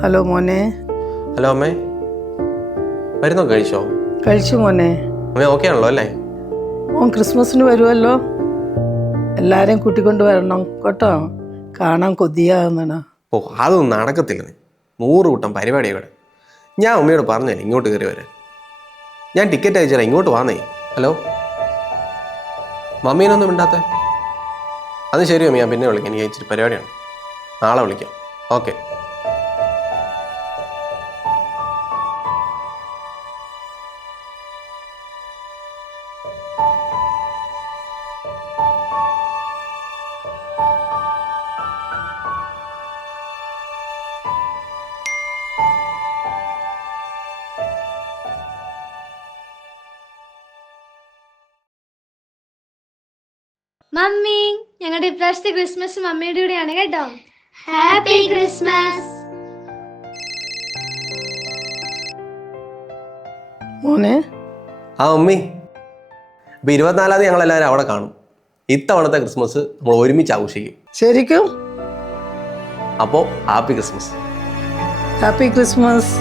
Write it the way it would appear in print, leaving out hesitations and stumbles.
Hello മോനെ. Hello അമ്മേ, മരുന്നൊക്കെ കഴിച്ചോ? കഴിച്ചു മോനെ. അമ്മേ ഓക്കെ ആണല്ലോ അല്ലേ? മോൻ ക്രിസ്മസിന് വരുമല്ലോ, എല്ലാവരെയും കൂട്ടിക്കൊണ്ട് വരണം കേട്ടോ, കാണാൻ കൊതിയാകുന്നതാണ്. ഓ അതൊന്നും നടക്കത്തില്ല. 100 കൂട്ടം പരിപാടി ഇവിടെ. ഞാൻ അമ്മയോട് പറഞ്ഞേ ഇങ്ങോട്ട് കയറി വരാൻ. ഞാൻ ടിക്കറ്റ് അയച്ചുതരാം, ഇങ്ങോട്ട് വന്നേ. ഹലോ, മമ്മീനൊന്നും മിണ്ടാത്തെ? അത് ശരി അമ്മ, ഞാൻ പിന്നെ വിളിക്കാം, എനിക്ക് ഇച്ചിരി പരിപാടിയാണ്. നാളെ വിളിക്കാം. ഓക്കെ. മമ്മി, ഞങ്ങളുടെ ഇപ്രാവശ്യത്തെ ക്രിസ്മസ് മമ്മിയുടെ കൂടെയാണ് കേട്ടോ. Happy Christmas. മോനെ. ആ മമ്മി, അപ്പോൾ 24-ാം തീയതി ഞങ്ങളെല്ലാവരും അവിടെ കാണും. ഇത്തവണത്തെ ക്രിസ്മസ് നമ്മൾ ഒരുമിച്ച് ആഘോഷിക്കും. ശരിക്കും? അപ്പോൾ ഹാപ്പി ക്രിസ്മസ്. Happy Christmas.